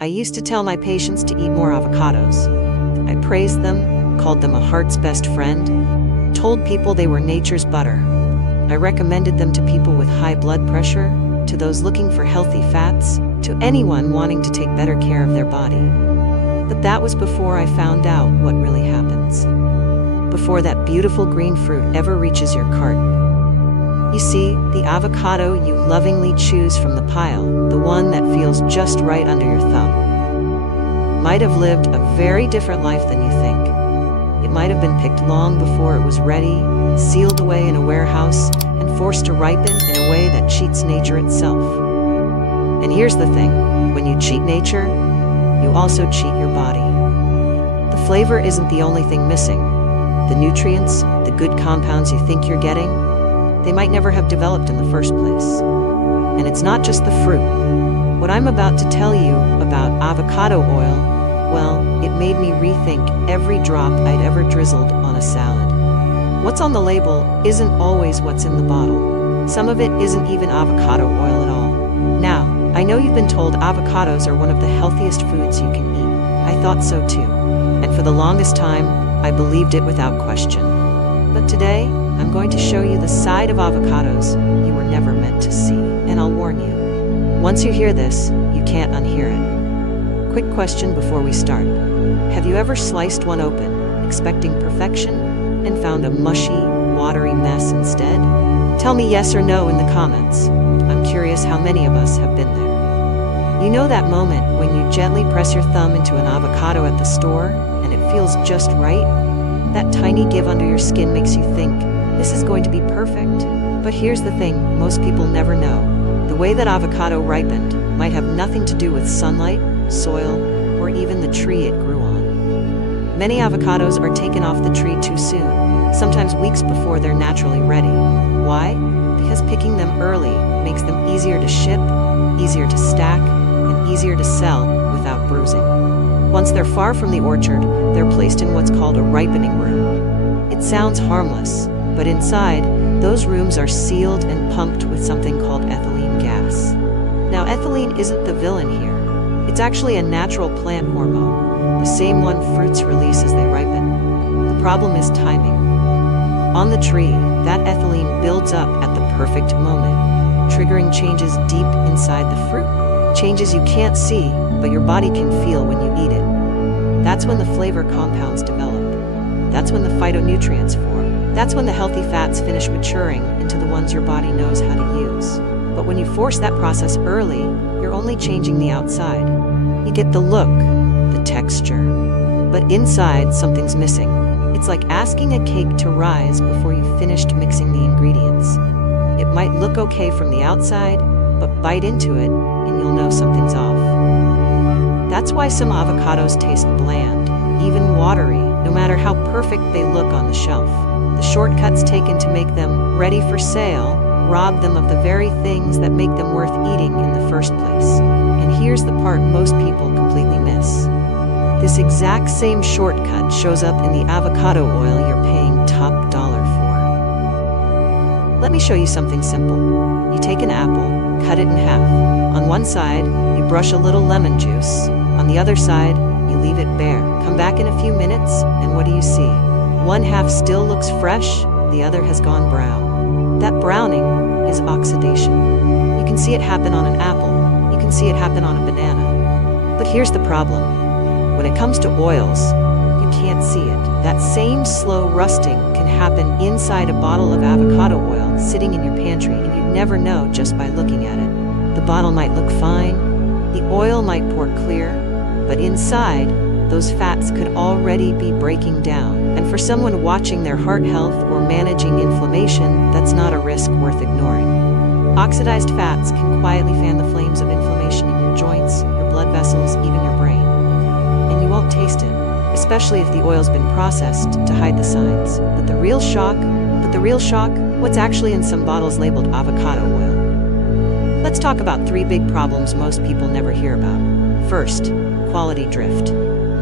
I used to tell my patients to eat more avocados. I praised them, called them a heart's best friend, told people they were nature's butter. I recommended them to people with high blood pressure, to those looking for healthy fats, to anyone wanting to take better care of their body. But that was before I found out what really happens. Before that beautiful green fruit ever reaches your cart. You see, the avocado you lovingly choose from the pile, the one that feels just right under your thumb, might have lived a very different life than you think. It might have been picked long before it was ready, sealed away in a warehouse, and forced to ripen in a way that cheats nature itself. And here's the thing, when you cheat nature, you also cheat your body. The flavor isn't the only thing missing. The nutrients, the good compounds you think you're getting, they might never have developed in the first place. And it's not just the fruit. What I'm about to tell you about avocado oil, well, it made me rethink every drop I'd ever drizzled on a salad. What's on the label isn't always what's in the bottle. Some of it isn't even avocado oil at all. Now, I know you've been told avocados are one of the healthiest foods you can eat. I thought so too. And for the longest time, I believed it without question. But today, I'm going to show you the side of avocados you were never meant to see. And I'll warn you, once you hear this, you can't unhear it. Quick question before we start. Have you ever sliced one open, expecting perfection, and found a mushy, watery mess instead? Tell me yes or no in the comments. I'm curious how many of us have been there. You know that moment when you gently press your thumb into an avocado at the store, and it feels just right? That tiny give under your skin makes you think, this is going to be perfect. But here's the thing, most people never know. The way that avocado ripened might have nothing to do with sunlight, soil, or even the tree it grew on. Many avocados are taken off the tree too soon, sometimes weeks before they're naturally ready. Why? Because picking them early makes them easier to ship, easier to stack, and easier to sell without bruising. Once they're far from the orchard, they're placed in what's called a ripening room. It sounds harmless, but inside, those rooms are sealed and pumped with something called ethylene gas. Now, ethylene isn't the villain here. It's actually a natural plant hormone, the same one fruits release as they ripen. The problem is timing. On the tree, that ethylene builds up at the perfect moment, triggering changes deep inside the fruit. Changes you can't see, but your body can feel when you eat it. That's when the flavor compounds develop. That's when the phytonutrients form. That's when the healthy fats finish maturing into the ones your body knows how to use. But when you force that process early, you're only changing the outside. You get the look, the texture. But inside, something's missing. It's like asking a cake to rise before you've finished mixing the ingredients. It might look okay from the outside, but bite into it and you'll know something's off. That's why some avocados taste bland, even watery, no matter how perfect they look on the shelf. The shortcuts taken to make them ready for sale rob them of the very things that make them worth eating in the first place. And here's the part most people completely miss. This exact same shortcut shows up in the avocado oil you're paying top dollar for. Let me show you something simple. You take an apple, cut it in half. On one side, you brush a little lemon juice. On the other side, you leave it bare. Come back in a few minutes, and what do you see? One half still looks fresh, the other has gone brown. That browning is oxidation. You can see it happen on an apple. You can see it happen on a banana. But here's the problem. When it comes to oils, you can't see it. That same slow rusting can happen inside a bottle of avocado oil sitting in your pantry, and you'd never know just by looking at it. The bottle might look fine, the oil might pour clear, but inside, those fats could already be breaking down. And for someone watching their heart health or managing inflammation, that's not a risk worth ignoring. Oxidized fats can quietly fan the flames of inflammation in your joints, your blood vessels, even your brain. And you won't taste it, especially if the oil's been processed to hide the signs. But the real shock, what's actually in some bottles labeled avocado oil? Let's talk about 3 big problems most people never hear about. First, quality drift.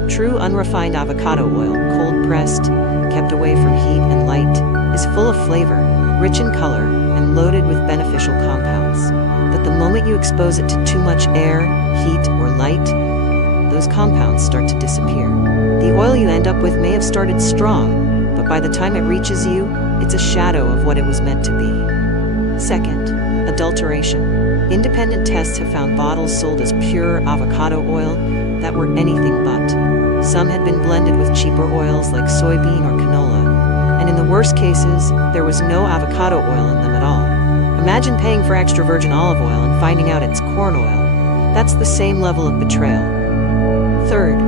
True unrefined avocado oil, cold-pressed, kept away from heat and light, is full of flavor, rich in color, and loaded with beneficial compounds. But the moment you expose it to too much air, heat, or light, those compounds start to disappear. The oil you end up with may have started strong, but by the time it reaches you, it's a shadow of what it was meant to be. Second, adulteration. Independent tests have found bottles sold as pure avocado oil that were anything but. Some had been blended with cheaper oils like soybean or canola, and in the worst cases, there was no avocado oil in them at all. Imagine paying for extra virgin olive oil and finding out it's corn oil. That's the same level of betrayal. Third,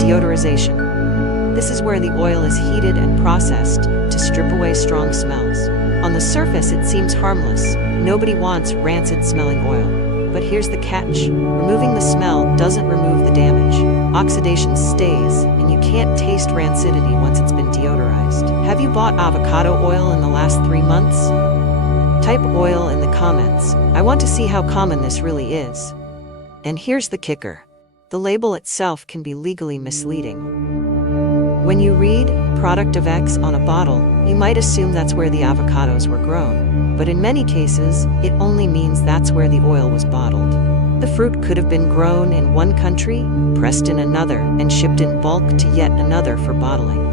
deodorization. This is where the oil is heated and processed to strip away strong smells. On the surface, it seems harmless. Nobody wants rancid-smelling oil. But here's the catch. Removing the smell doesn't remove the damage. Oxidation stays, and you can't taste rancidity once it's been deodorized. Have you bought avocado oil in the last 3 months? Type oil in the comments. I want to see how common this really is. And here's the kicker. The label itself can be legally misleading. When you read product of X on a bottle, you might assume that's where the avocados were grown. But in many cases, it only means that's where the oil was bottled. The fruit could have been grown in one country, pressed in another, and shipped in bulk to yet another for bottling.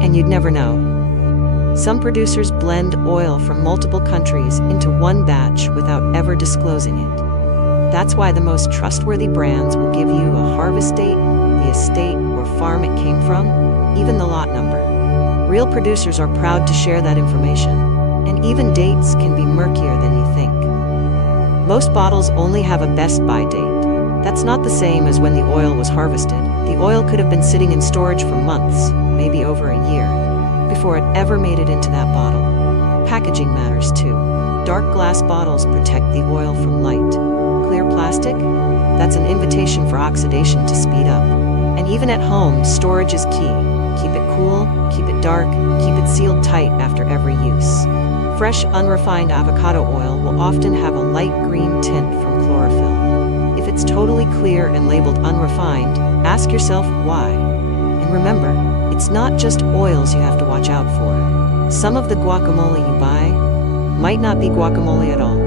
And you'd never know. Some producers blend oil from multiple countries into one batch without ever disclosing it. That's why the most trustworthy brands will give you a harvest date, the estate or farm it came from, even the lot number. Real producers are proud to share that information, and even dates can be murkier than you think. Most bottles only have a best by date. That's not the same as when the oil was harvested. The oil could have been sitting in storage for months, maybe over a year, before it ever made it into that bottle. Packaging matters too. Dark glass bottles protect the oil from light. Clear plastic? That's an invitation for oxidation to speed up. And even at home, storage is key. Keep it cool, keep it dark, keep it sealed tight after every use. Fresh, unrefined avocado oil will often have a light green tint from chlorophyll. If it's totally clear and labeled unrefined, ask yourself why. And remember, it's not just oils you have to watch out for. Some of the guacamole you buy might not be guacamole at all.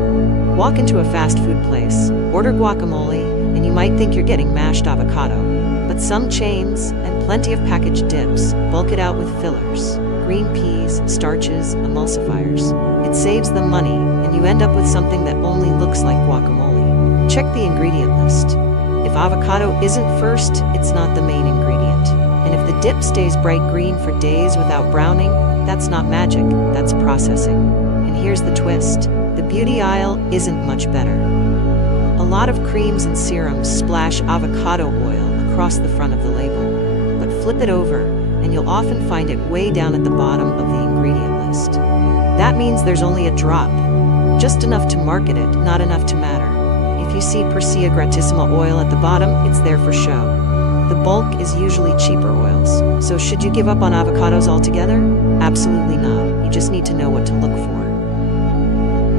Walk into a fast food place, order guacamole, and you might think you're getting mashed avocado. But some chains, and plenty of packaged dips, bulk it out with fillers, green peas, starches, emulsifiers. It saves them money, and you end up with something that only looks like guacamole. Check the ingredient list. If avocado isn't first, it's not the main ingredient. And if the dip stays bright green for days without browning, that's not magic, that's processing. And here's the twist. The beauty aisle isn't much better. A lot of creams and serums splash avocado oil across the front of the label. But flip it over, and you'll often find it way down at the bottom of the ingredient list. That means there's only a drop. Just enough to market it, not enough to matter. If you see Persea gratissima oil at the bottom, it's there for show. The bulk is usually cheaper oils. So should you give up on avocados altogether? Absolutely not. You just need to know what to look for.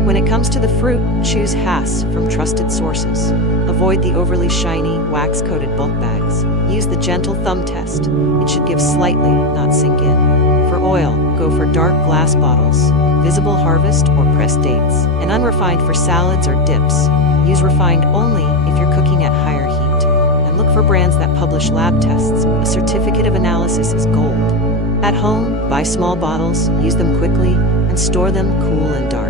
When it comes to the fruit, choose Hass from trusted sources. Avoid the overly shiny, wax-coated bulk bags. Use the gentle thumb test. It should give slightly, not sink in. For oil, go for dark glass bottles, visible harvest or pressed dates, and unrefined for salads or dips. Use refined only if you're cooking at higher heat. And look for brands that publish lab tests. A certificate of analysis is gold. At home, buy small bottles, use them quickly, and store them cool and dark.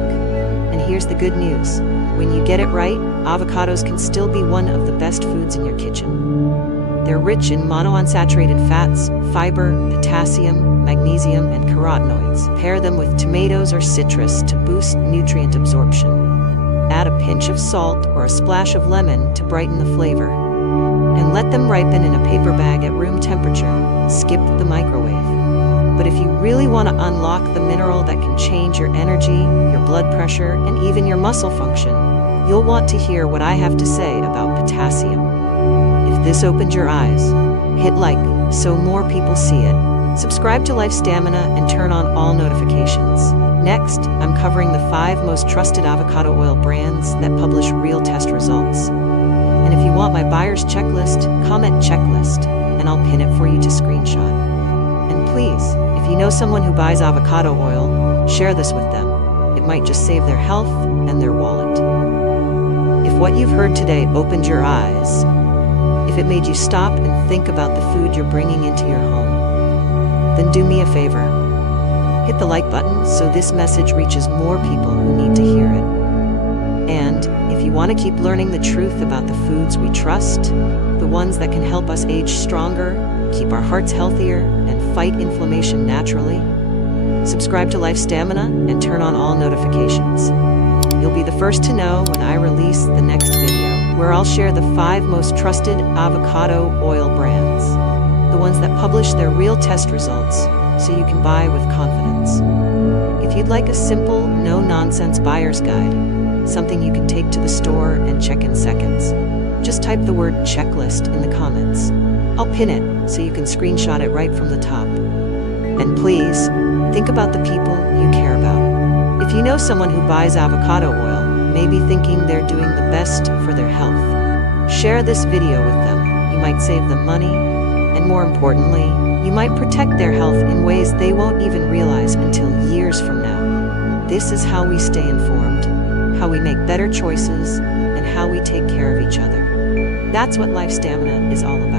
And here's the good news. When you get it right, avocados can still be one of the best foods in your kitchen. They're rich in monounsaturated fats, fiber, potassium, magnesium, and carotenoids. Pair them with tomatoes or citrus to boost nutrient absorption. Add a pinch of salt or a splash of lemon to brighten the flavor. And let them ripen in a paper bag at room temperature. Skip the microwave. But if you really want to unlock the mineral that can change your energy, your blood pressure, and even your muscle function, you'll want to hear what I have to say about potassium. If this opened your eyes, hit like so more people see it. Subscribe to LifeStamina and turn on all notifications. Next, I'm covering the 5 most trusted avocado oil brands that publish real test results. And if you want my buyer's checklist, comment checklist, and I'll pin it for you to screenshot. And please, if you know someone who buys avocado oil, share this with them. It might just save their health and their wallet. If what you've heard today opened your eyes, If it made you stop and think about the food you're bringing into your home, then do me a favor. Hit the like button so this message reaches more people who need to hear it. And if you want to keep learning the truth about the foods we trust, the ones that can help us age stronger, keep our hearts healthier, and fight inflammation naturally, subscribe to LifeStamina and turn on all notifications. You'll be the first to know when I release the next video, where I'll share the 5 most trusted avocado oil brands, the ones that publish their real test results, so you can buy with confidence. If you'd like a simple, no-nonsense buyer's guide, something you can take to the store and check in seconds, just type the word checklist in the comments. I'll pin it so you can screenshot it right from the top. And please, think about the people you care about. If you know someone who buys avocado oil, maybe thinking they're doing the best for their health, share this video with them. You might save them money, and more importantly, you might protect their health in ways they won't even realize until years from now. This is how we stay informed, how we make better choices, and how we take care of each other. That's what LifeStamina is all about.